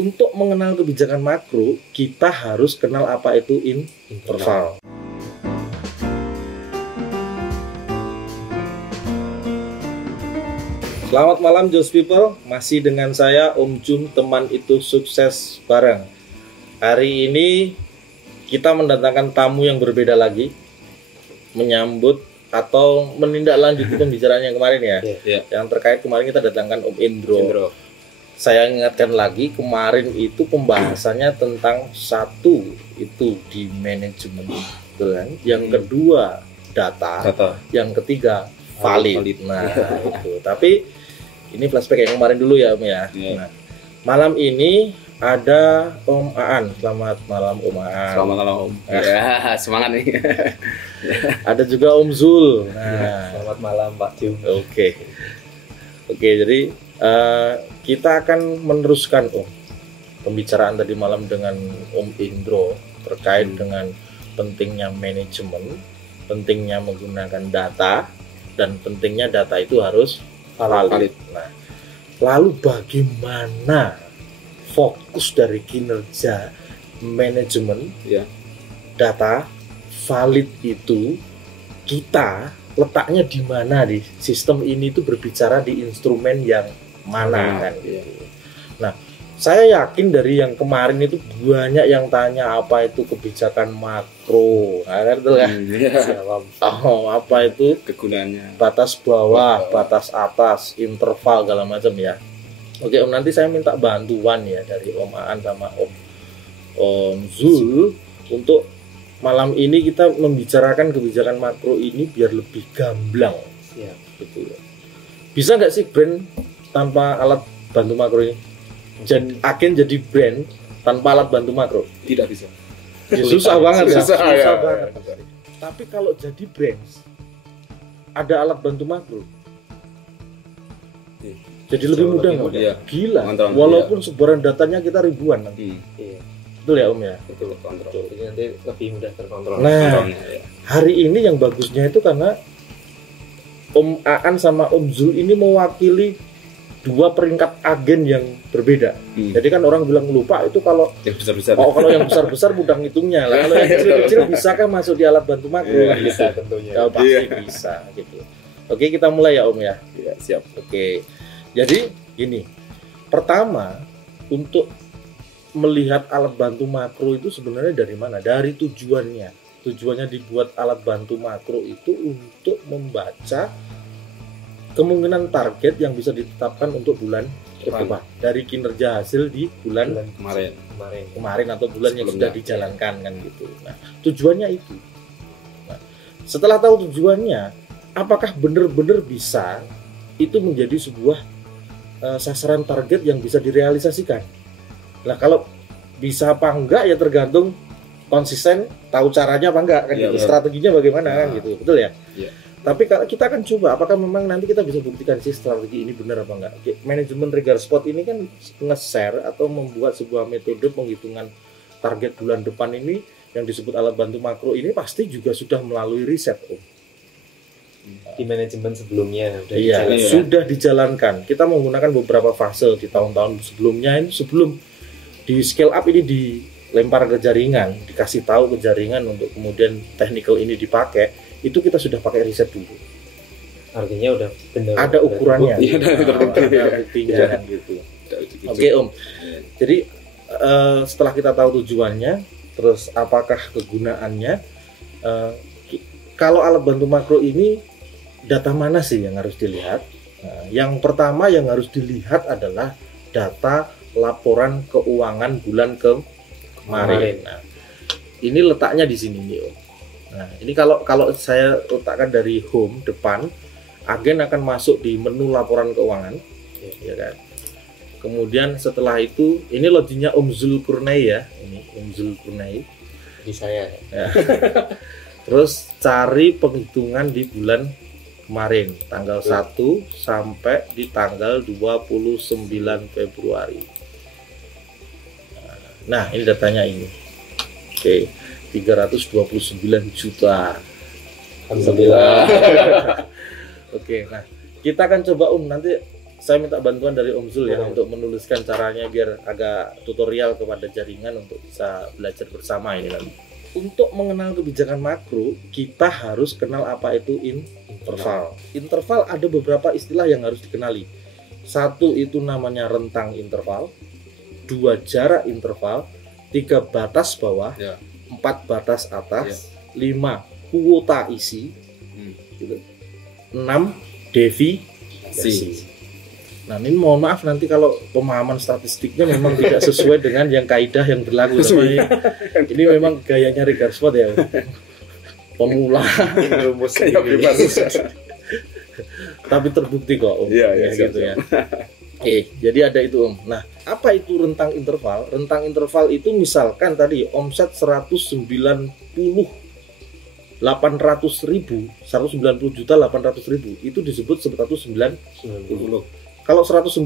untuk mengenal kebijakan makro, kita harus kenal apa itu interval. Selamat malam Jos People, masih dengan saya Om Jun, teman itu sukses bareng. Hari ini kita mendatangkan tamu yang berbeda lagi, menyambut atau menindaklanjuti pembicaraan yang kemarin ya. Yang terkait kemarin kita datangkan Om Indro. Saya ingatkan lagi, kemarin itu pembahasannya tentang satu itu di manajemen, kan? Yang kedua data, yang ketiga valid. Nah itu. Tapi ini flashback yang kemarin dulu ya Om ya. Nah, malam ini ada Om Aan. Selamat malam Om Aan. Selamat malam Om. Ya, semangat nih. Ada juga Om Zul. Nah, selamat malam Pak Jum. Oke, jadi kita akan meneruskan Om pembicaraan tadi malam dengan Om Indro terkait dengan pentingnya manajemen, pentingnya menggunakan data, dan pentingnya data itu harus valid. Nah, lalu bagaimana fokus dari kinerja manajemen data valid itu kita letaknya di mana di sistem ini itu berbicara di instrumen yang mana kan gitu. Nah, saya yakin dari yang kemarin itu banyak yang tanya apa itu kebijakan makro. Nah, kan itu kan. Apa itu kegunaannya? Batas bawah, batas atas, interval segala macam ya. Oke, Om, nanti saya minta bantuan ya dari Om Aan sama Om Zul untuk malam ini kita membicarakan kebijakan makro ini biar lebih gamblang. Ya, betul. Bisa nggak sih brand tanpa alat bantu makro ini? Agen jadi brand tanpa alat bantu makro? Tidak bisa. Ya, susah banget. Susah banget. Tapi kalau jadi brand ada alat bantu makro, jadi lebih mudah nggak? Iya. Gila. Walaupun sebaran datanya kita ribuan nanti. Betul ya Om ya? Betul, kontrol. Jadi nanti lebih mudah terkontrol. Nah, hari ini yang bagusnya itu karena Om Aan sama Om Zul ini mewakili dua peringkat agen yang berbeda. Jadi kan orang bilang lupa itu kalau yang besar-besar. Kalau yang besar-besar mudah ngitungnya. Lah kalau yang kecil-kecil bisakah masuk di alat bantu makro? Bisa tentunya. Ya, pasti bisa gitu. Oke, kita mulai ya Om ya. Iya, siap. Oke. Jadi gini. Pertama, untuk melihat alat bantu makro itu sebenarnya dari mana? Dari tujuannya. Tujuannya dibuat alat bantu makro itu untuk membaca kemungkinan target yang bisa ditetapkan untuk bulan depan dari kinerja hasil di bulan kemarin atau bulan yang sudah dijalankan kan gitu. Nah, tujuannya itu. Nah, setelah tahu tujuannya, apakah benar-benar bisa itu menjadi sebuah sasaran target yang bisa direalisasikan? Nah, kalau bisa apa enggak ya tergantung konsisten, tahu caranya apa enggak kan gitu. Strateginya bagaimana kan gitu. Betul ya? Iya. Tapi kita akan coba apakah memang nanti kita bisa buktikan sih strategi ini benar apa enggak. Manajemen Trigger Spot ini kan nge-share atau membuat sebuah metode penghitungan target bulan depan ini yang disebut alat bantu makro ini pasti juga sudah melalui riset Om. Di manajemen sebelumnya sudah dijalankan. Kita menggunakan beberapa fase di tahun-tahun sebelumnya ini, sebelum di scale up ini dilempar ke jaringan, dikasih tahu ke jaringan untuk kemudian technical ini dipakai. Itu kita sudah pakai riset dulu. Artinya udah benar. Ada ukurannya. Ada buktinya kan gitu. Oke Om. Jadi setelah kita tahu tujuannya, terus apakah kegunaannya? Kalau alat bantu makro ini data mana sih yang harus dilihat? Nah, yang pertama yang harus dilihat adalah data laporan keuangan bulan kemarin. Nah, ini letaknya di sini nih Om. Nah, ini kalau saya letakkan dari home depan, agen akan masuk di menu laporan keuangan, ya kan. Kemudian setelah itu, ini loginnya Om Zul Kurnai ya, ini Om Zul Kurnai. Di saya. Ya. Terus cari penghitungan di bulan kemarin, tanggal 1 sampai di tanggal 29 Februari. Nah, ini datanya ini. Oke. 329 juta. Alhamdulillah. Oke, nah kita akan coba nanti saya minta bantuan dari Om Zul ya Boleh. untuk menuliskan caranya biar agak tutorial kepada jaringan untuk bisa belajar bersama ini nanti. Untuk mengenal kebijakan makro, kita harus kenal apa itu interval. Interval ada beberapa istilah yang harus dikenali. Satu itu namanya rentang interval, 2 jarak interval, 3 batas bawah, Ya. 4 batas atas, 5 kuota isi, gitu. 6 deviasi. Nah ini mohon maaf nanti kalau pemahaman statistiknya memang tidak sesuai dengan yang kaidah yang berlaku. Tapi ini memang gayanya Regarsford ya, pemula. rumus Kayak bebas. Tapi terbukti kok Om. Iya, Ya, siap, gitu ya. siap. Jadi ada itu Om. Nah apa itu rentang interval? Rentang interval itu misalkan tadi omset 190 juta 800.000 itu disebut 190. Kalau 195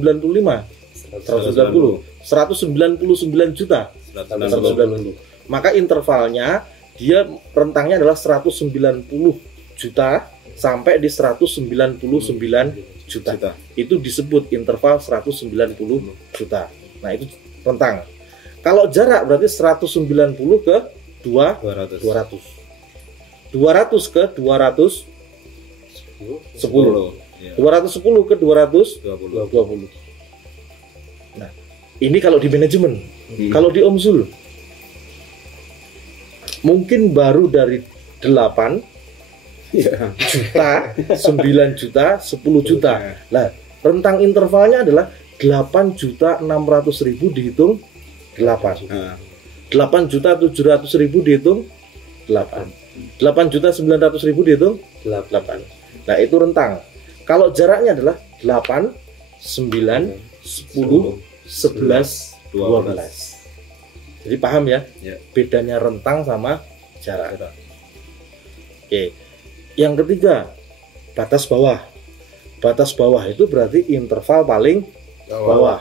199 juta 190. Maka intervalnya dia rentangnya adalah 190 juta sampai di 199 juta. Itu disebut interval 190 juta. Nah, itu rentang. Kalau jarak berarti 190 ke 200. 200 ke 210. 210 ke 220. Nah, ini kalau di manajemen. Kalau di Om Zul mungkin baru dari 8 juta, 9 juta, 10 juta. Nah, rentang intervalnya adalah 8.600.000 dihitung 8. 8.700.000 dihitung 8. 8.900.000 dihitung 8. Nah, itu rentang. Kalau jaraknya adalah 8, 9, 10, 11, 12. Jadi paham ya? Ya. Bedanya rentang sama jarak. Oke. Yang ketiga, batas bawah. Batas bawah itu berarti interval paling bawah.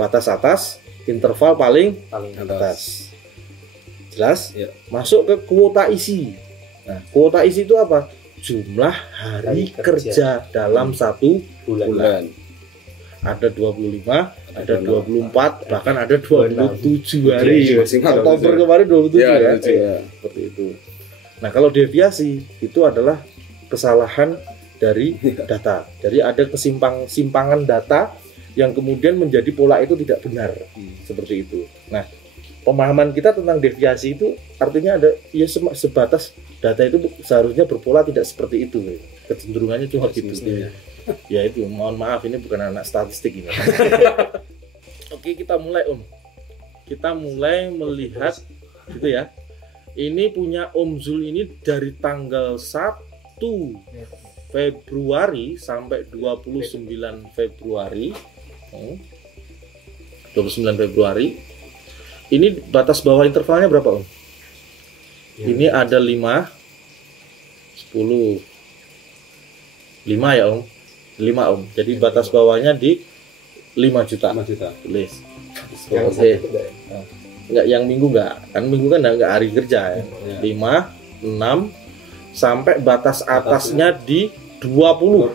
Batas atas, interval paling atas. Jelas? Ya. Masuk ke kuota isi. Nah, kuota isi itu apa? Jumlah hari kerja dalam satu bulan. Ada 25, ada 24, bahkan ada 27 hari. Oktober kemarin 27 ya. Seperti itu. Nah, kalau deviasi itu adalah kesalahan dari data. Jadi ada kesimpangan data yang kemudian menjadi pola itu tidak benar. Seperti itu. Nah, pemahaman kita tentang deviasi itu artinya ada ya sebatas data itu seharusnya berpola tidak seperti itu. Kecenderungannya cuma gitu. Ya itu, mohon maaf ini bukan anak statistik ini. Oke, kita mulai Om. Kita mulai melihat gitu ya. Ini punya Om Zul ini dari tanggal 1 Februari sampai 29 Februari. 29 Februari. Ini batas bawah intervalnya berapa Om? Ini ada 5, 10, 5 ya Om. 5 Om. Jadi batas bawahnya di 5 juta. Tulis. Oke. Enggak, yang minggu enggak. Kan minggu kan enggak hari kerja ya. 5, 6 sampai batas atasnya di 20.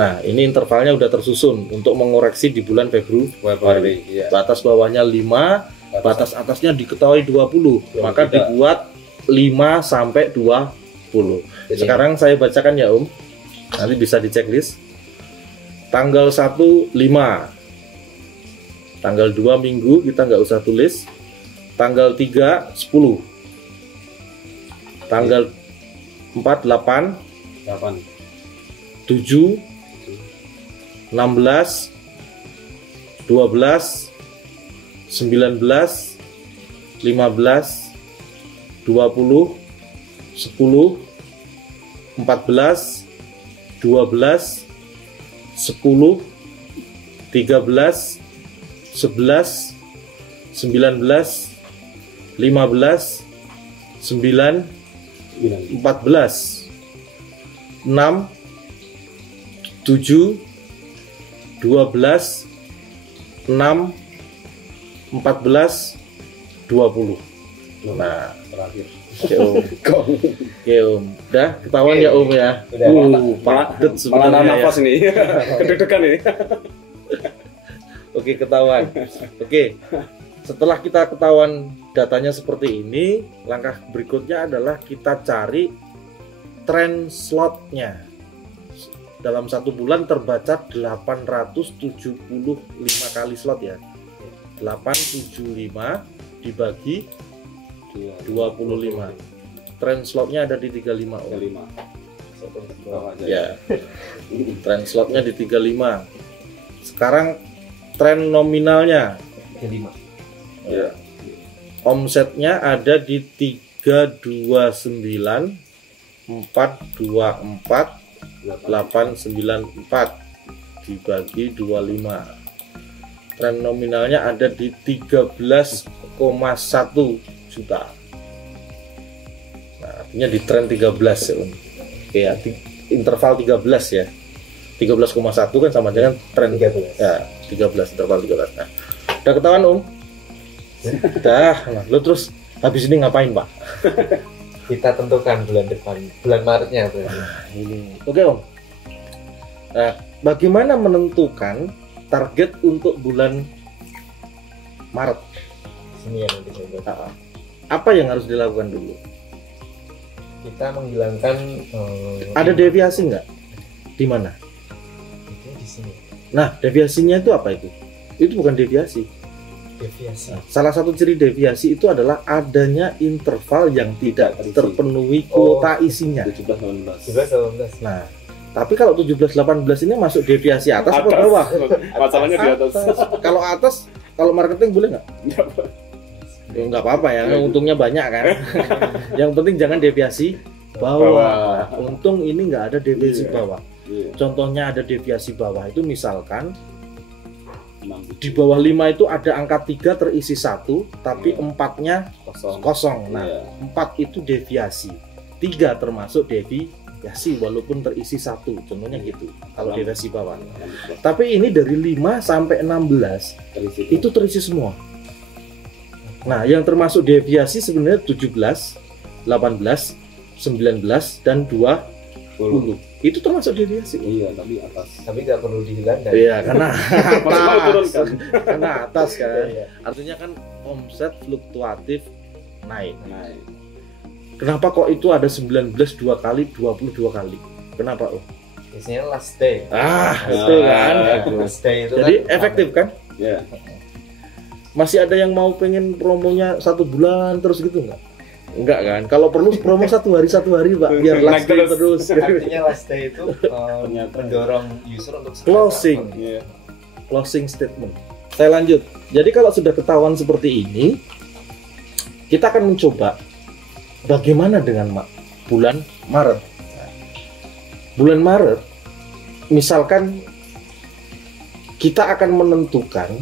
Nah, ini intervalnya udah tersusun untuk mengoreksi di bulan Februari. Batas bawahnya 5, batas atasnya diketahui 20. Maka dibuat 5 sampai 20. Sekarang saya bacakan ya Om. Nanti bisa di checklist. Tanggal 1 5. Tanggal 2 minggu kita nggak usah tulis. Tanggal 3 10. Tanggal 4 8 7 16 12 19 15 20 10 14 12 10 13 11 19 15 9 14 6 7 12 6 14 20. Nah, terakhir. oke Om. Oke Om. Udah ketahuan ya Om ya. Udah. Padet Malah sebenarnya ya. nafas ini. Kedeg-degan ini. Oke, ketahuan. Oke. Setelah kita ketahuan datanya seperti ini, langkah berikutnya adalah kita cari tren slotnya. Dalam satu bulan terbaca 875 kali slot ya. 875 dibagi 25. Tren slotnya ada di 35. Om. 5. Ya. Tren slotnya di 35. Sekarang tren nominalnya. 35. Ya. Omsetnya ada di 329 424 894 dibagi 25. Tren nominalnya ada di 13,1 juta. Nah, artinya di tren 13 ya, Om. Oke ya, interval 13 ya. 13,1 kan sama dengan tren 13. ya, 13 interval 13. Nah, udah ketahuan Om? Udah. Nah, lo terus habis ini ngapain, Pak? Kita tentukan bulan depan, bulan Maretnya berarti. Ini. Oke Om. Nah, bagaimana menentukan target untuk bulan Maret? Sini ya nanti saya buat. Nah, apa yang harus dilakukan dulu? Kita menghilangkan Ada deviasi nggak? Di mana? itu di sini. Nah, deviasinya itu apa itu? Itu bukan deviasi. Deviasi. Nah, salah satu ciri deviasi itu adalah adanya interval yang tidak Terisi. terpenuhi kuota isinya. 17-18. 17 18. Nah, tapi kalau 17-18 ini masuk deviasi atas atau bawah? Masalahnya di atas. Kalau atas, kalau marketing boleh nggak? Ya, nggak apa-apa ya, untungnya banyak kan. Yang penting jangan deviasi bawah. Untung ini nggak ada deviasi Iya. bawah. Iya. Contohnya ada deviasi bawah itu misalkan 6. di bawah 5 itu ada angka 3 terisi 1, tapi 4-nya kosong. Nah, Iya. 4 itu deviasi. 3 termasuk deviasi walaupun terisi 1. Contohnya gitu. Kalau Enam. deviasi bawah. Tapi ini dari 5 sampai 16 itu terisi semua. Nah, yang termasuk deviasi sebenarnya 17, 18, 19 dan 20. Itu termasuk deviasi. Iya, tapi atas. Tapi nggak perlu dihilangkan. Iya, karena Maksimal turun kan. karena atas kan. Iya. Artinya kan omset fluktuatif naik. Nah, Kenapa kok itu ada 19 2 kali, 22 kali? Kenapa? Oh? Biasanya last day. Itu kan. Last day itu Jadi kan efektif kan? ya. Masih ada yang mau pengen promonya 1 bulan terus gitu nggak? Enggak kan? Kalau perlu promo 1 hari Pak, biar Naik last day terus. terus. artinya last day itu Ternyata. mendorong user untuk Closing. Iya. Closing statement. Saya lanjut. Jadi kalau sudah ketahuan seperti ini, kita akan mencoba bagaimana dengan bulan Maret. Nah, bulan Maret, misalkan kita akan menentukan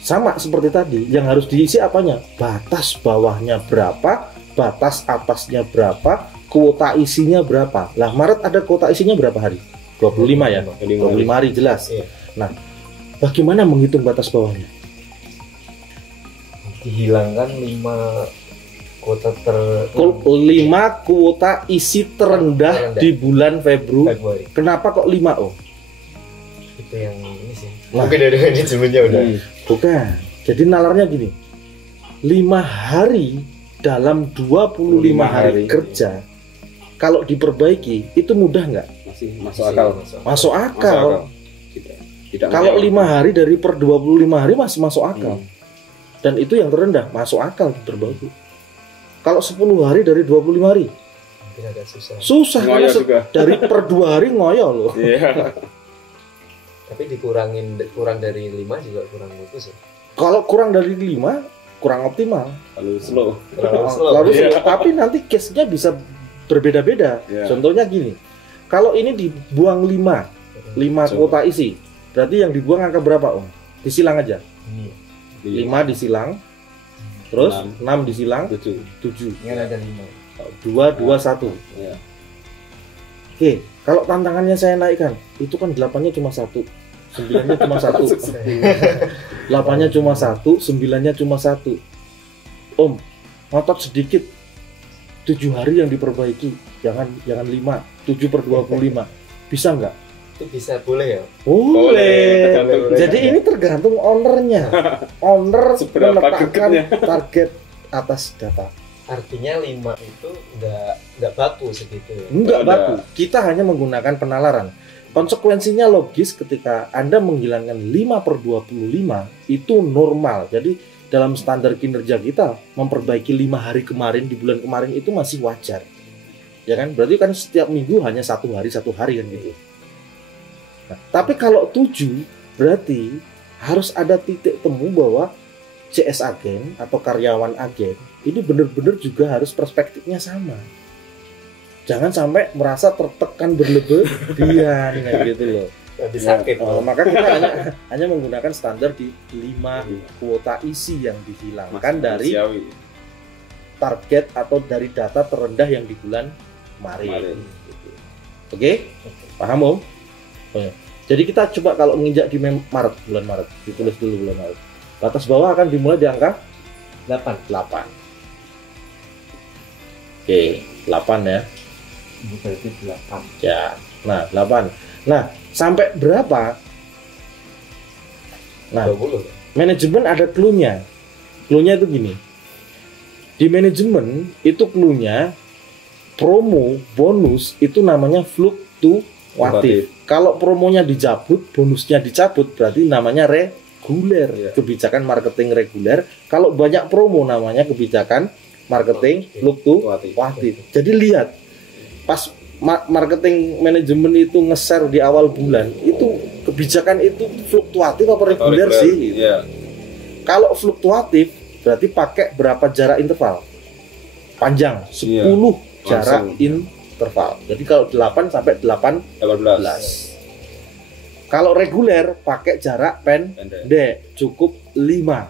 sama seperti tadi, yang harus diisi apanya? Batas bawahnya berapa, batas atasnya berapa, kuota isinya berapa. Lah Maret ada kuota isinya berapa hari? 25 ya? 25 hari jelas. Iya. Nah, bagaimana menghitung batas bawahnya? Dihilangkan 5 kuota 5 kuota isi terendah Terendah. di bulan Februari. Kenapa kok 5 Om? Itu yang ini sih. Nah. Mungkin dari manajemennya udah. Bukan. Jadi nalarnya gini. 5 hari dalam 25 hari kerja kalau diperbaiki itu mudah nggak? Masih masuk akal. Masuk akal. Tidak Kalau ngeyel. 5 hari dari per 25 hari masih masuk akal. Dan itu yang terendah, masuk akal diperbaiki. Kalau 10 hari dari 25 hari Mungkin agak susah. susah Ngoyo karena juga. dari per 2 hari ngoyo loh. Iya. Tapi kurang dari 5 juga kurang bagus ya. Kalau kurang dari 5 kurang optimal. Lalu slow. Terlalu slow. Lalu Iya. tapi nanti case-nya bisa berbeda-beda. Iya. Contohnya gini. Kalau ini dibuang 5 Coba. kuota isi, berarti yang dibuang angka berapa Om? Disilang aja. Ini 5 disilang, terus 6 disilang, 7. 7. kan ada 5. 2 2 1. Iya. Oke, kalau tantangannya saya naikkan, itu kan 8-nya cuma 1. 9-nya cuma 1. 8-nya cuma 1, 9-nya cuma 1. Om, ngotot sedikit 7 hari yang diperbaiki, jangan 5, 7/25, bisa nggak? Itu bisa, boleh ya? Boleh. Boleh. Jadi ini tergantung ownernya. Owner Seberapa meletakkan gregetnya. target atas data. Artinya 5 itu nggak baku segitu ya? Enggak Ada. baku. Kita hanya menggunakan penalaran. Konsekuensinya logis ketika Anda menghilangkan 5/25 itu normal. Jadi dalam standar kinerja kita memperbaiki 5 hari kemarin di bulan kemarin itu masih wajar. Ya kan? Berarti kan setiap minggu hanya 1 hari kan gitu. Nah, tapi kalau 7 berarti harus ada titik temu bahwa CS agen atau karyawan agen ini benar-benar juga harus perspektifnya sama. Jangan sampai merasa tertekan berlebihan kayak gitu loh. Nanti sakit. Maka kita hanya menggunakan standar di 5 kuota isi yang dihilangkan dari Manusiawi. target atau dari data terendah yang di bulan Maret. Oke? Paham Om? Oh, ya. Jadi kita coba kalau menginjak di bulan Maret, ditulis dulu bulan Maret. Batas bawah akan dimulai di angka 8. Oke, 8 ya. Berarti 8. Ya. Nah, 8. Nah, sampai berapa? Nah, 20. manajemen ada clue-nya. Clue-nya itu gini. Di manajemen itu clue-nya promo, bonus itu namanya fluktuatif. Kalau promonya dicabut, bonusnya dicabut, berarti namanya reguler. Ya. Kebijakan marketing reguler. Kalau banyak promo namanya kebijakan marketing fluktuatif. Jadi lihat, pas marketing manajemen itu nge-share di awal bulan, itu kebijakan itu fluktuatif apa reguler sih? Iya. Kalau fluktuatif berarti pakai berapa jarak interval? Panjang, 10 jarak Langsung. interval. Jadi kalau 8 sampai 18. 18. Kalau reguler pakai jarak Pendek. pendek, cukup 5.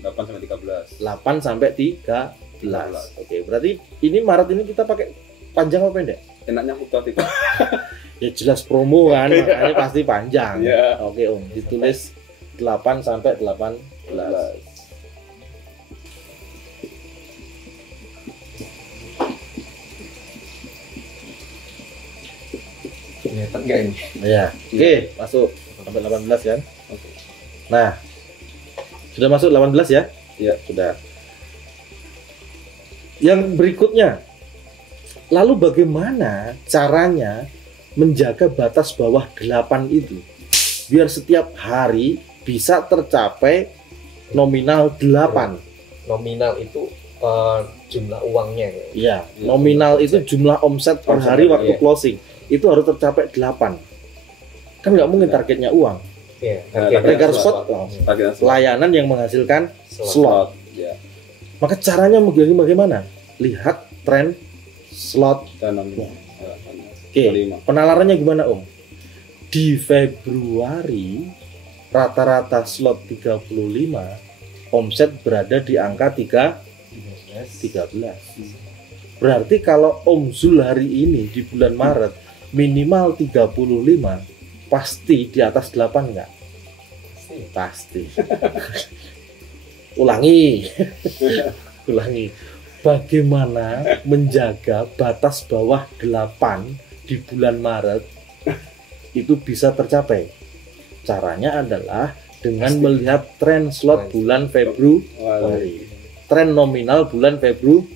8 sampai 13. 8 sampai 13. Oke, berarti ini Maret ini kita pakai panjang apa pendek? Enaknya fluktuatif. Ya jelas promo kan, makanya pasti panjang. Iya. Oke Om, ditulis 8 sampai 18. Kelihatan nggak ini? Ya, oke, masuk sampai 18 kan? Oke. Nah, sudah masuk 18 ya? Iya. Sudah. Yang berikutnya, lalu bagaimana caranya menjaga batas bawah 8 itu? Biar setiap hari bisa tercapai nominal 8. Nominal itu jumlah uangnya ya? Iya, nominal itu jumlah omset per Omset, hari waktu iya. closing. Itu harus tercapai 8. Kan nggak mungkin targetnya uang. Iya. Regar spot, Targetnya layanan yang menghasilkan slot. Ya. Maka caranya bagaimana? Lihat tren slot. Dan nominal. Oke, penalarannya gimana Om? Di Februari rata-rata slot 35, omset berada di angka 13. Berarti kalau Om Zul hari ini di bulan Maret minimal 35, pasti di atas 8 enggak? Pasti. Ulangi. Bagaimana menjaga batas bawah 8 di bulan Maret itu bisa tercapai? Caranya adalah dengan melihat tren slot bulan Februari, tren nominal bulan Februari.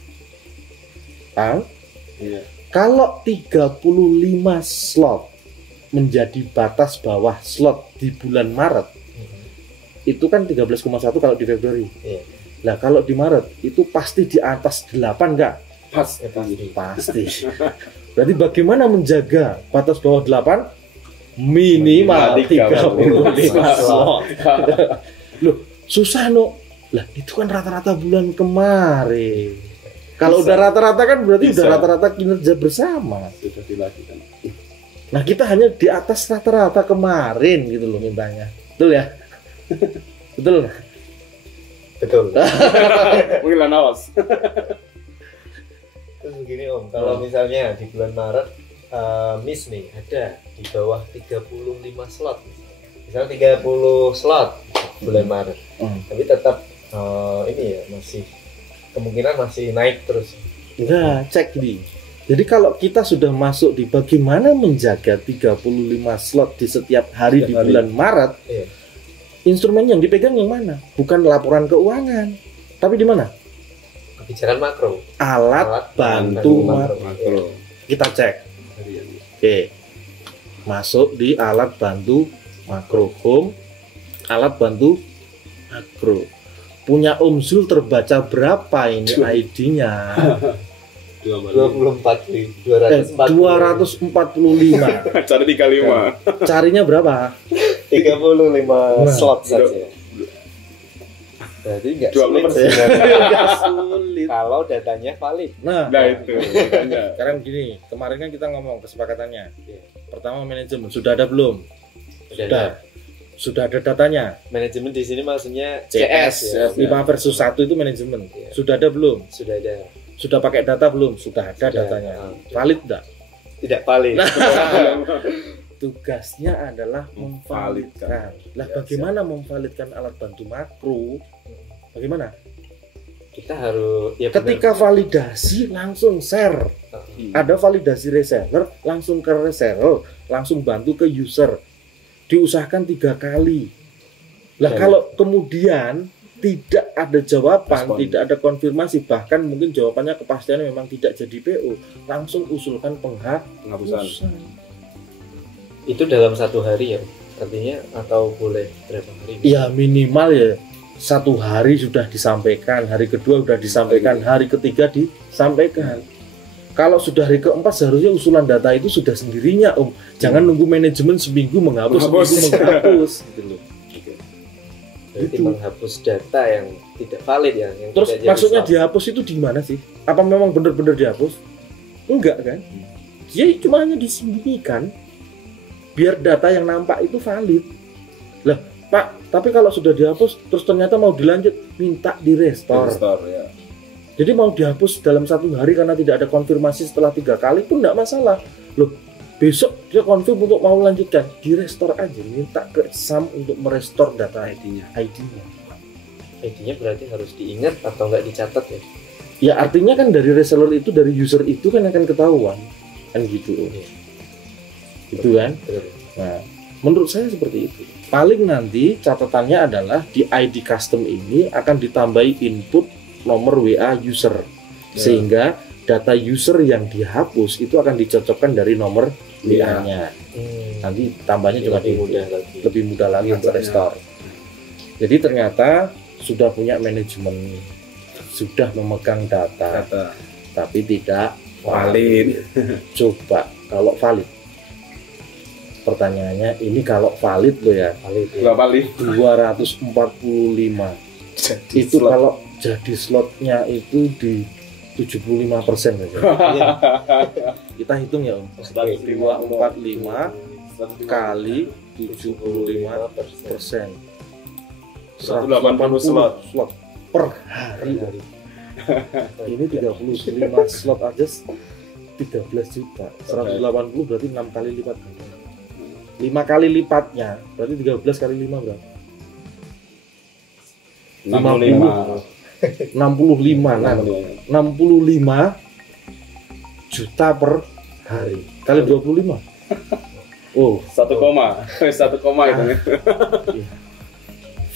Iya. Kalau 35 slot menjadi batas bawah slot di bulan Maret, itu kan 13,1 kalau di Februari. Iya. Nah kalau di Maret itu pasti di atas 8 enggak? Pas. Pasti. Berarti bagaimana menjaga batas bawah 8? Minimal 35 slot. Loh, susah no. Lah itu kan rata-rata bulan kemarin. Kalau Bisa. udah rata-rata kan berarti Bisa. udah rata-rata kinerja bersama. Sudah dilakukan. Nah kita hanya di atas rata-rata kemarin gitu loh mintanya. Betul ya? Betul. Betul. Wilan awas. Terus begini Om, kalau misalnya di bulan Maret miss nih ada di bawah 35 slot. Misalnya 30 slot bulan Maret. Tapi tetap ini ya masih kemungkinan masih naik terus. Enggak, cek gini. Jadi kalau kita sudah masuk di bagaimana menjaga 35 slot di setiap hari di Setiap hari. bulan Maret, Iya. instrumen yang dipegang yang mana? Bukan laporan keuangan, tapi di mana? Kebijakan makro. Alat bantu makro. Makro. Kita cek. Harian. Oke. Masuk di alat bantu makro home, alat bantu makro. Punya Om Zul terbaca berapa ini ID-nya? 24.245. 245. Cari 35. Carinya berapa? 35 Nah, slot saja. Berarti nggak 20%. sulit sebenarnya. Nggak sulit. Kalau datanya valid. Nah, Nah itu. Makanya. sekarang gini, kemarin kan kita ngomong kesepakatannya. Iya. Pertama manajemen, sudah ada belum? Sudah Sudah. Sudah ada datanya. Manajemen di sini maksudnya CS ya. 5 versus 1 itu manajemen. Iya. Sudah ada belum? Sudah ada. Sudah pakai data belum? Sudah ada Sudah. datanya. Ah. Valid enggak? Tidak valid. Tugasnya adalah memvalidkan. Lah bagaimana memvalidkan alat bantu makro? Bagaimana? Kita harus ya Ketika validasi langsung share. Ada validasi reseller, langsung ke reseller, langsung bantu ke user. Diusahakan 3 kali. Lah Ya. kalau kemudian tidak ada jawaban, Respon. tidak ada konfirmasi, bahkan mungkin jawabannya kepastiannya memang tidak jadi PO, langsung usulkan Penghapusan. penghapusan. itu dalam 1 hari ya artinya atau boleh berapa hari? Ya minimal ya 1 hari sudah disampaikan, hari kedua sudah disampaikan, hari ketiga disampaikan. Kalau sudah hari keempat seharusnya usulan data itu sudah sendirinya Om. Jangan nunggu manajemen seminggu menghapus, Menghapus. seminggu menghapus gitu loh. Berarti Itu. menghapus data yang tidak valid ya yang Terus tidak jadi maksudnya slot. dihapus itu di mana sih? Apa memang benar-benar dihapus? Enggak kan? Dia cuma hanya disembunyikan biar data yang nampak itu valid. Lah, Pak, tapi kalau sudah dihapus terus ternyata mau dilanjut, minta direstore. Store ya. Jadi mau dihapus dalam 1 hari karena tidak ada konfirmasi setelah 3 kali pun enggak masalah. Loh, besok dia konfirm untuk mau lanjutkan, direstore aja, minta ke SAM untuk merestore data ID-nya. ID-nya. ID-nya berarti harus diingat atau nggak dicatat ya? Ya artinya kan dari reseller itu, dari user itu kan akan ketahuan kan gitu. Iya. Gitu kan. Betul. Nah menurut saya seperti itu. Paling nanti catatannya adalah di ID custom ini akan ditambahi input nomor WA user, sehingga data user yang dihapus itu akan dicocokkan dari nomor WA-nya. Nanti tambahnya cuma lebih di mudah lagi. lebih mudah lagi untuk Inputnya. restore. Jadi ternyata sudah punya manajemen, sudah memegang data, Data. tapi tidak Valid. Coba kalau valid. Pertanyaannya ini kalau valid loh ya, Valid ya. Dua valid. 245. Itu slot. kalau jadi slotnya itu di 75% aja. Iya. Kita hitung ya Om. 245 kali 75%. 180 slot. slot per hari. Ini 35 slot aja 13 juta. 180 berarti 6 kali lipat. 5 kali lipatnya berarti 13 kali 5 berapa? 65. 65 nah, 65 juta per hari kali 25. Oh, 1 koma. 1 koma itu.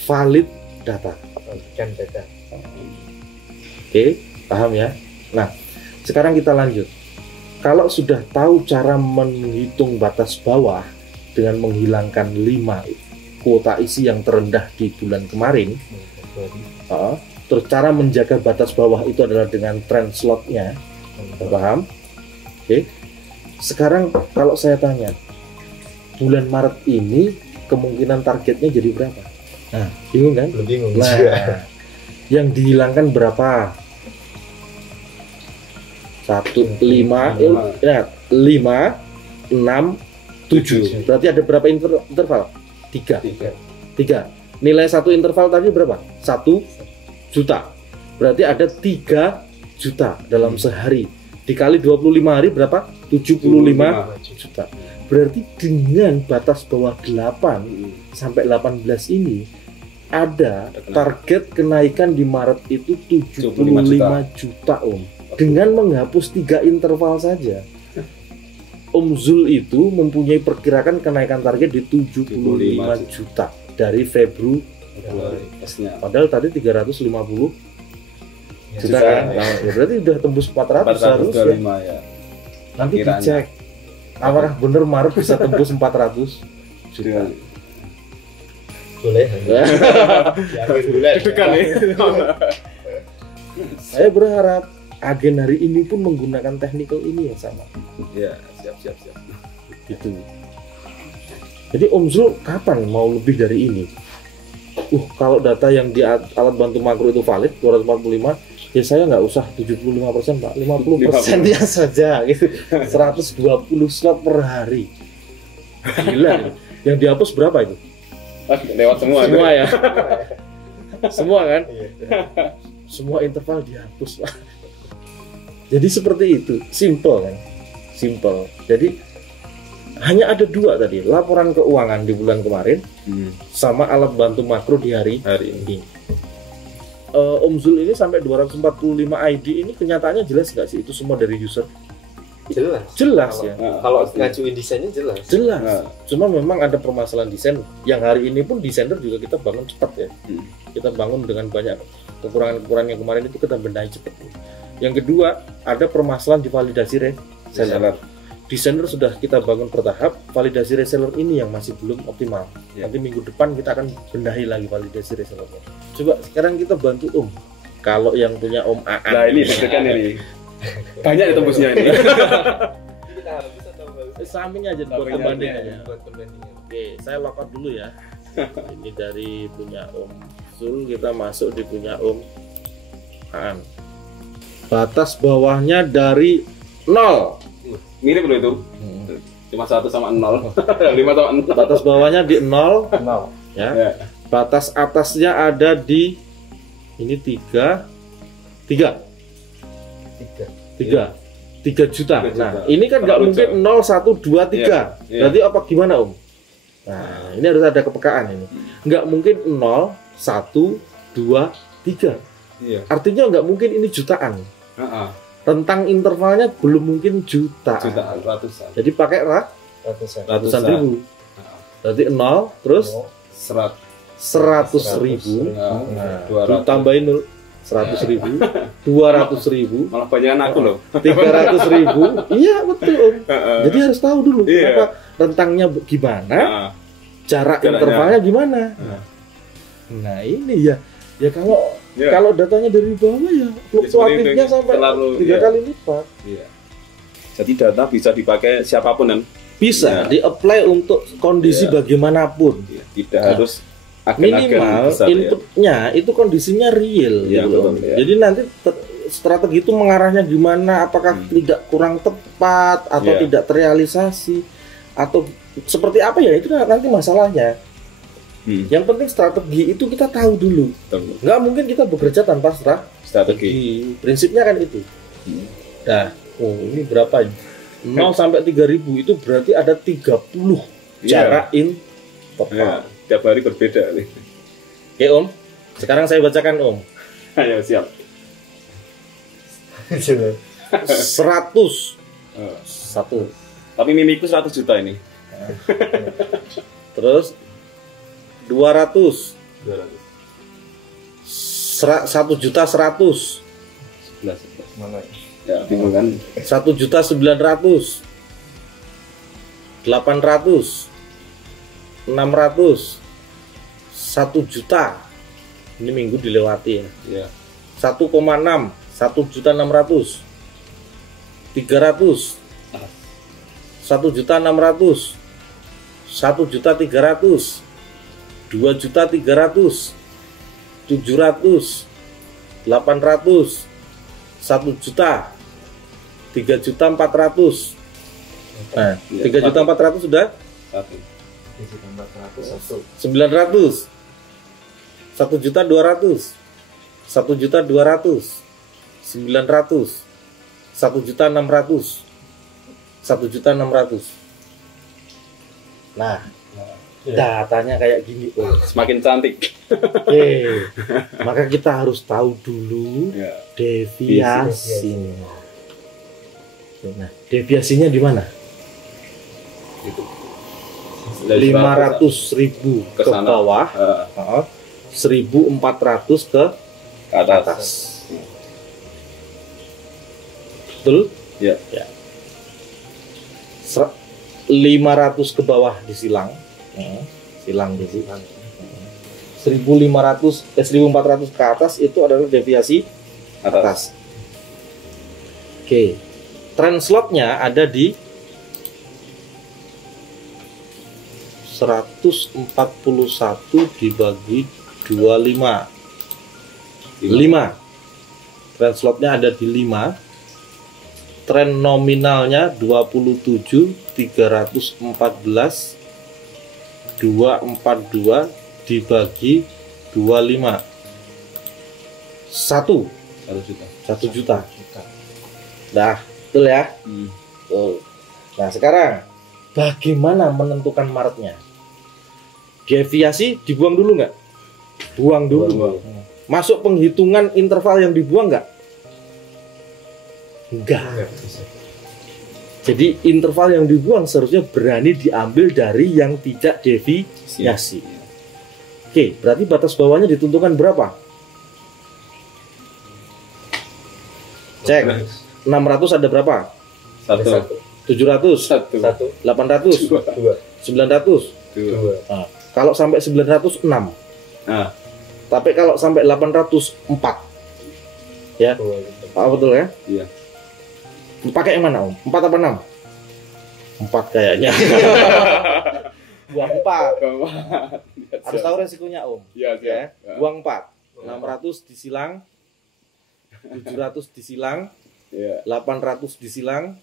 valid data. Kan data. Oke, paham ya? Nah, sekarang kita lanjut. Kalau sudah tahu cara menghitung batas bawah dengan menghilangkan 5 kuota isi yang terendah di bulan kemarin, terus cara menjaga batas bawah itu adalah dengan trend slotnya, paham? Oke. Sekarang kalau saya tanya, bulan Maret ini kemungkinan targetnya jadi berapa? Nah, bingung kan? Belum bingung. Nah, yang dihilangkan berapa? 1, 5, 6, 7. Berarti ada berapa interval? 3. 3. Nilai 1 interval tadi berapa? 1 juta. Berarti ada 3 juta dalam sehari. Dikali 25 hari berapa? 75 juta. Berarti dengan batas bawah 8 sampai 18 ini ada target kenaikan di Maret itu 75 juta Om, dengan menghapus 3 interval saja. Om Zul itu mempunyai perkirakan kenaikan target di 75 juta dari Februari. Padahal tadi 350 juta kan? Nah, ya berarti udah tembus 400 seharusnya. Ya. Nanti dicek apakah bener Maret bisa tembus 400 juta. Boleh. Bulan. Saya berharap agen hari ini pun menggunakan technical ini yang sama. Ya, siap. Gitu. Jadi Om Zul kapan mau lebih dari ini? Kalau data yang di alat bantu makro itu valid 245, ya saya nggak usah 75% Pak, 50% ya saja gitu. 120 slot per hari. Gila. Yang dihapus berapa itu? Lewat semua ya. Semua kan? Semua interval dihapus Pak. Jadi seperti itu, simple kan? Simple. Jadi hanya ada 2 tadi, laporan keuangan di bulan kemarin sama alat bantu makro di hari ini. Om Zul ini sampai 245 ID ini kenyataannya jelas nggak sih itu semua dari user? Jelas ya. Kalau ngajuin desainnya jelas. Cuma memang ada permasalahan desain yang hari ini pun desainer juga kita bangun cepat ya. Kita bangun dengan banyak kekurangan-kekurangan yang kemarin itu kita benahi cepat. Yang kedua, ada permasalahan di validasi reseller. Desainer sudah kita bangun bertahap, validasi reseller ini yang masih belum optimal. Nanti minggu depan kita akan benahi lagi validasi resellernya. Coba sekarang kita bantu Om. Kalau yang punya Om Aan. Nah ini kan ini. Banyak ya tembusnya ini. Samping aja buat pembandingannya. Oke, saya lockout dulu ya. Ini dari punya Om Zul, kita masuk di punya Om Aan. Batas bawahnya dari 0. Mirip loh itu. Cuma 1 sama 0. 5 sama 0. Batas bawahnya di 0. Ya. Batas atasnya ada di ini 3 juta. Nah, ini kan nggak mungkin 0, 1, 2, 3. Berarti apa gimana Om? Nah, ini harus ada kepekaan ini. Nggak mungkin 0, 1, 2, 3. Artinya nggak mungkin ini jutaan. Rentang intervalnya belum mungkin jutaan, ratusan. Jadi pakai ratusan ribu. Berarti 0 terus 100.000. Nah, tambahin 100.000, 200.000, malah banyak aku loh. 300.000. Iya betul Om. Jadi harus tahu dulu apa rentangnya gimana, jarak intervalnya gimana. Nah ini ya kalau datanya dari bawah ya fluktuatifnya sampai 3 kali lipat. Jadi data bisa dipakai siapapun kan? Bisa di-apply untuk kondisi bagaimanapun. Tidak harus minimal inputnya itu kondisinya real gitu. Jadi nanti strategi itu mengarahnya gimana, apakah tidak kurang tepat atau tidak terrealisasi atau seperti apa ya, itu nanti masalahnya. Yang penting strategi itu kita tahu dulu. Nggak mungkin kita bekerja tanpa strategi. Prinsipnya kan itu. Nah, ini berapa? 0 sampai 3.000 itu berarti ada 30 jarak interval. Tiap hari berbeda nih. Oke Om, sekarang saya bacakan Om. Ayo siap. 100. Tapi mimiku 100 juta ini. Terus 200. 1.100.000. Mana? Ya, bingung kan? 1.900.000. 800. 600. 1 juta. Ini minggu dilewati ya. 1,6. 1.600.000. 300. 1.600.000. 1.300.000. 2.300.000. 700. 800. 1 juta. 3.400.000. Nah, 3.400.000 sudah? 900. 1.200.000. 1.200.000. 900. 1.600.000. 1.600.000. Nah, datanya kayak gini Om. Semakin cantik. Oke, maka kita harus tahu dulu Ya. deviasinya. Nah, deviasinya di mana? Itu. 500.000 ke Kesana. bawah, 1.400 ke Ke atas. atas. Betul? Ya. 500 ke bawah disilang. Silang di silang. 1.400 ke atas itu adalah deviasi atas. Oke. Trend slotnya ada di 141 dibagi 25. 5. Trend slotnya ada di 5. Tren nominalnya 27 314 242 dibagi 25. 1 1 juta. Dah, betul ya? Hmm. Betul. Nah, sekarang bagaimana menentukan Maretnya? Deviasi dibuang dulu nggak? Buang dulu. Buang. Masuk penghitungan interval yang dibuang nggak? Enggak. Enggak bisa. Jadi interval yang dibuang seharusnya berani diambil dari yang tidak deviasi. Oke, berarti batas bawahnya ditentukan berapa? Cek. 600 ada berapa? 1. 700, 1. 1, 800, 2, 900. 2. 2. Nah, kalau sampai 900 6. Nah, Tapi kalau sampai 800 4. Ya, Pak betul ya? iya. Pakai yang mana Om? 4 apa 6? 4 kayaknya. Buang 4. Harus tahu resikonya Om. Iya, Ya. Buang 4. 600 disilang, 700 disilang, Iya. 800 disilang.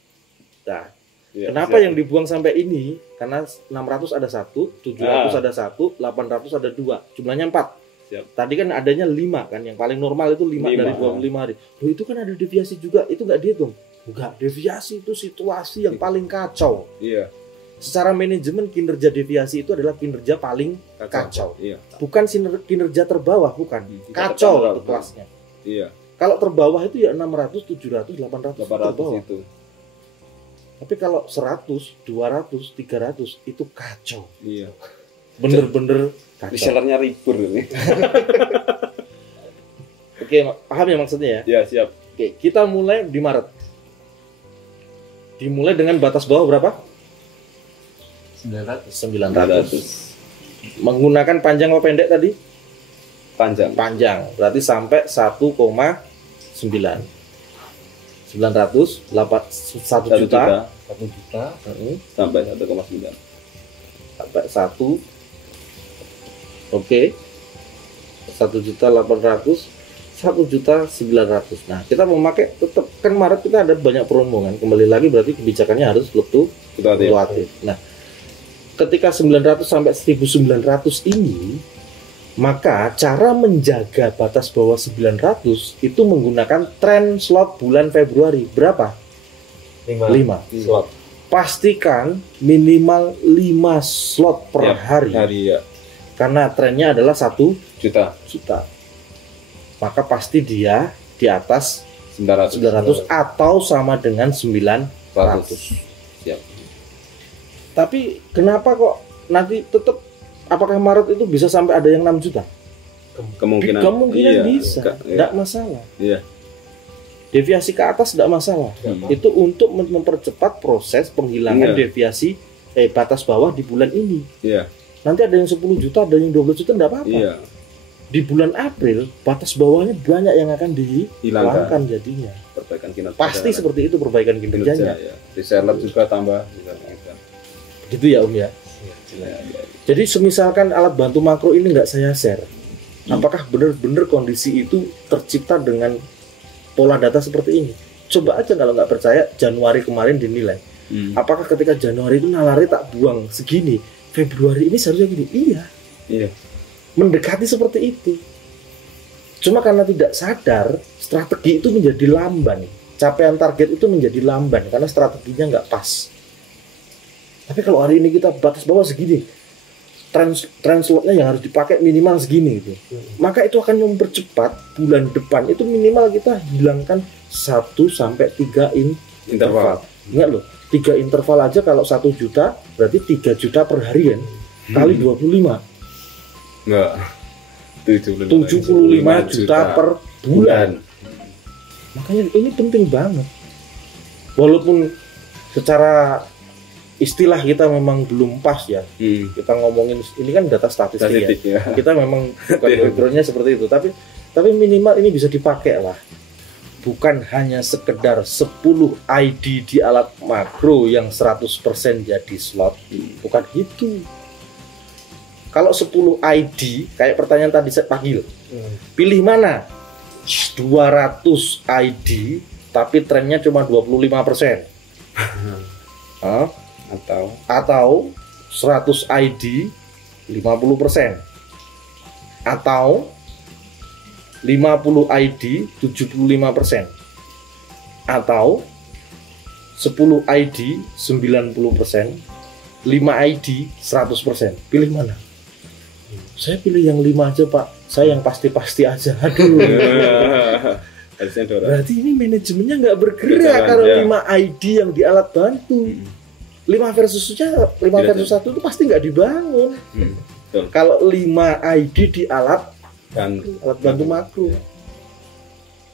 Nah, Iya, kenapa siap. yang dibuang sampai ini? Karena 600 ada 1, 700 ada 1, 800 ada 2. Jumlahnya 4. Siap. Tadi kan adanya 5 kan, yang paling normal itu 5 dari 25 hari. Loh, itu kan ada deviasi juga, itu nggak dihitung. Enggak, deviasi itu situasi yang paling kacau. Iya. Secara manajemen kinerja deviasi itu adalah kinerja paling kacau. Iya. Bukan kinerja terbawah, bukan. Kita Kacau terbawah. itu kelasnya. Iya. Kalau terbawah itu ya 600, 700, 800, 800 terbawah. itu. Tapi kalau 100, 200, 300 itu kacau. Iya. Bener-bener kacau. Resellernya ribur ini. Oke, paham ya maksudnya ya? Iya, siap. Oke, kita mulai di Maret. Dimulai dengan batas bawah berapa? 900. 900. Menggunakan panjang apa pendek tadi? Panjang. Panjang. Berarti sampai 1,9. 900, 1 juta. 1 juta. Sampai 1,9. Sampai 1. Oke. 1.800.000, 1.900.000. Nah, kita memakai tetap kan Maret kita ada banyak promo kan. Kembali lagi berarti kebijakannya harus fluktuatif. Nah, ketika 900 sampai 1.900 ini, maka cara menjaga batas bawah 900 itu menggunakan tren slot bulan Februari. Berapa? 5. slot. Pastikan minimal 5 slot per hari. ya. Karena trennya adalah 1 Juta. juta. Maka pasti dia di atas 900. 900 atau sama dengan 900. Siap. Tapi kenapa kok nanti tetap apakah Maret itu bisa sampai ada yang 6 juta? Kemungkinan. Kemungkinan Iya. bisa, Iya. tidak masalah. Iya. Deviasi ke atas tidak masalah. Itu untuk mempercepat proses penghilangan Iya. deviasi batas bawah di bulan ini. Iya. Nanti ada yang 10 juta, ada yang 12 juta, tidak apa-apa. Iya. Di bulan April batas bawahnya banyak yang akan dihilangkan Hilangkan. jadinya. Perbaikan kinerja. Pasti seperti itu perbaikan kinerjanya. Ya. Reseller juga tambah. Gitu ya Om ya. Jadi semisalkan alat bantu makro ini nggak saya share, apakah benar-benar kondisi itu tercipta dengan pola data seperti ini? Coba aja kalau nggak percaya Januari kemarin dinilai. Apakah ketika Januari itu nalarnya tak buang segini, Februari ini seharusnya gini? Iya. Iya. Mendekati seperti itu. Cuma karena tidak sadar, strategi itu menjadi lamban. Capaian target itu menjadi lamban karena strateginya nggak pas. Tapi kalau hari ini kita batas bawah segini, translotnya yang harus dipakai minimal segini gitu. Maka itu akan mempercepat bulan depan itu minimal kita hilangkan 1 sampai 3 interval. Ingat loh, 3 interval aja kalau 1 juta berarti 3 juta per hari kan. Kali 25. Enggak. 75 juta per bulan. Makanya ini penting banget. Walaupun secara istilah kita memang belum pas ya. Kita ngomongin ini kan data statistik ya. Kita memang bukan backgroundnya seperti itu, tapi minimal ini bisa dipakai lah. Bukan hanya sekedar 10 ID di alat makro yang 100% jadi slot. Bukan itu. Kalau 10 ID kayak pertanyaan tadi saya panggil. Pilih mana? 200 ID tapi trennya cuma 25%. Atau 100 ID 50%, atau 50 ID 75%, atau 10 ID 90%, 5 ID 100%. Pilih mana? Saya pilih yang 5 aja Pak, saya yang pasti-pasti aja. Aduh. Berarti ini manajemennya nggak bergerak kalau 5 ID yang di alat bantu. 5 versus 1 itu pasti nggak dibangun. Kalau 5 ID di alat bantu makro,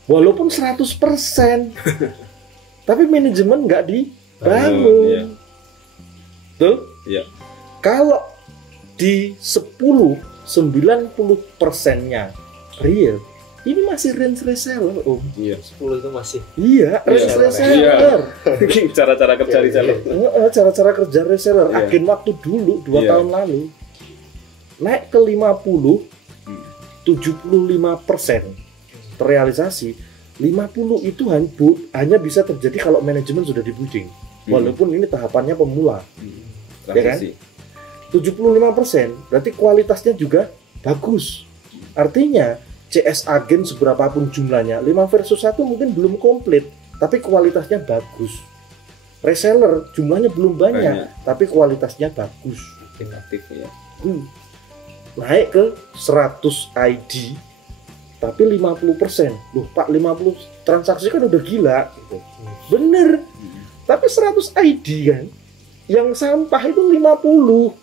walaupun 100%, tapi manajemen nggak dibangun. Tuh? Ya. Kalau di 90% nya real, ini masih range reseller Om. Iya. 10 itu masih. Iya, range reseller. Cara-cara kerja reseller. Cara-cara kerja reseller. Iya. Agen waktu dulu 2 tahun lalu naik ke 75% terrealisasi. 50 itu hanya bisa terjadi kalau manajemen sudah di-boarding. Walaupun ini tahapannya pemula. Ya kan? 75% berarti kualitasnya juga bagus. Artinya CS agen seberapapun jumlahnya, 5 versus 1 mungkin belum komplit, tapi kualitasnya bagus. Reseller jumlahnya belum banyak, tapi kualitasnya bagus. Aktif ya. Naik ke 100 ID, tapi 50%. Loh Pak, 50 transaksi kan udah gila. Gitu. Bener, tapi 100 ID kan, yang sampah itu 50.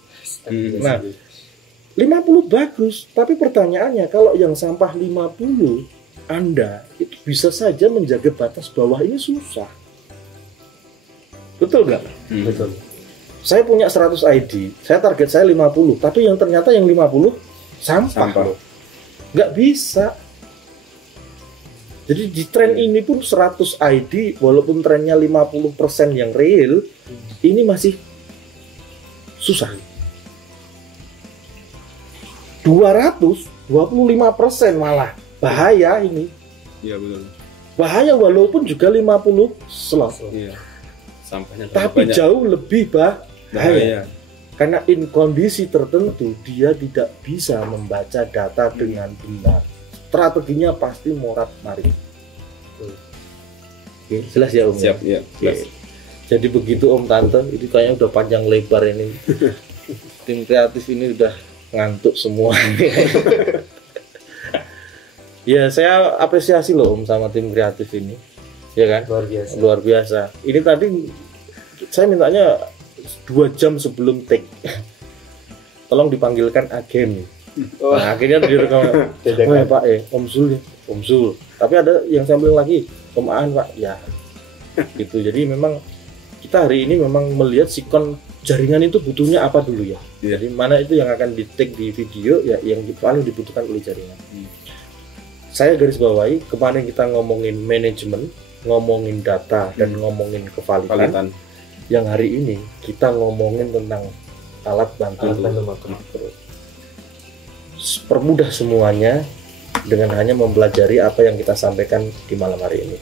Nah, 50 bagus, tapi pertanyaannya kalau yang sampah 50 Anda itu bisa saja menjaga batas bawah ini susah. Betul nggak? Betul. Saya punya 100 ID, saya target saya 50, tapi yang ternyata yang 50 sampah. Nggak bisa. Jadi di tren ini pun 100 ID, walaupun trennya 50% yang real, ini masih susah. 225% malah bahaya ini. Iya betul. Bahaya walaupun juga 50 slot. Iya. Sampahnya tapi banyak. Jauh lebih bahaya. Karena in kondisi tertentu dia tidak bisa membaca data dengan benar. Strateginya pasti morat-marit. Oke, jelas ya Om. Siap, ya. Oke. Jadi begitu Om Tante, ini kayaknya udah panjang lebar ini. Tim kreatif ini udah ngantuk semua. Ya saya apresiasi loh Om sama tim kreatif ini, ya kan? Luar biasa. Ini tadi saya mintanya 2 jam sebelum take. Tolong dipanggilkan agen. Nah, akhirnya direkam. Oh ya Pak, Om Zul ya, Om Zul. Tapi ada yang sampling lagi, Om Aan Pak, ya. Gitu. Jadi memang kita hari ini memang melihat sikon jaringan itu butuhnya apa dulu ya. Jadi mana itu yang akan di-take di video ya, yang paling dibutuhkan oleh jaringan. Saya garis bawahi, kemarin kita ngomongin manajemen, ngomongin data dan ngomongin kevalidan. Yang hari ini kita ngomongin tentang alat bantu makro. Permudah semuanya dengan hanya mempelajari apa yang kita sampaikan di malam hari ini.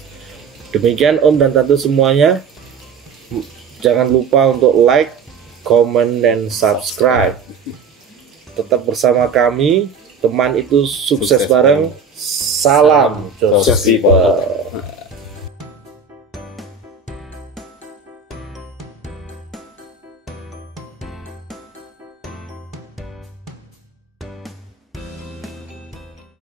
Demikian Om dan Tante semuanya. Jangan lupa untuk like, comment, dan subscribe. Tetap bersama kami. Teman itu sukses bareng. Salam Joseph People.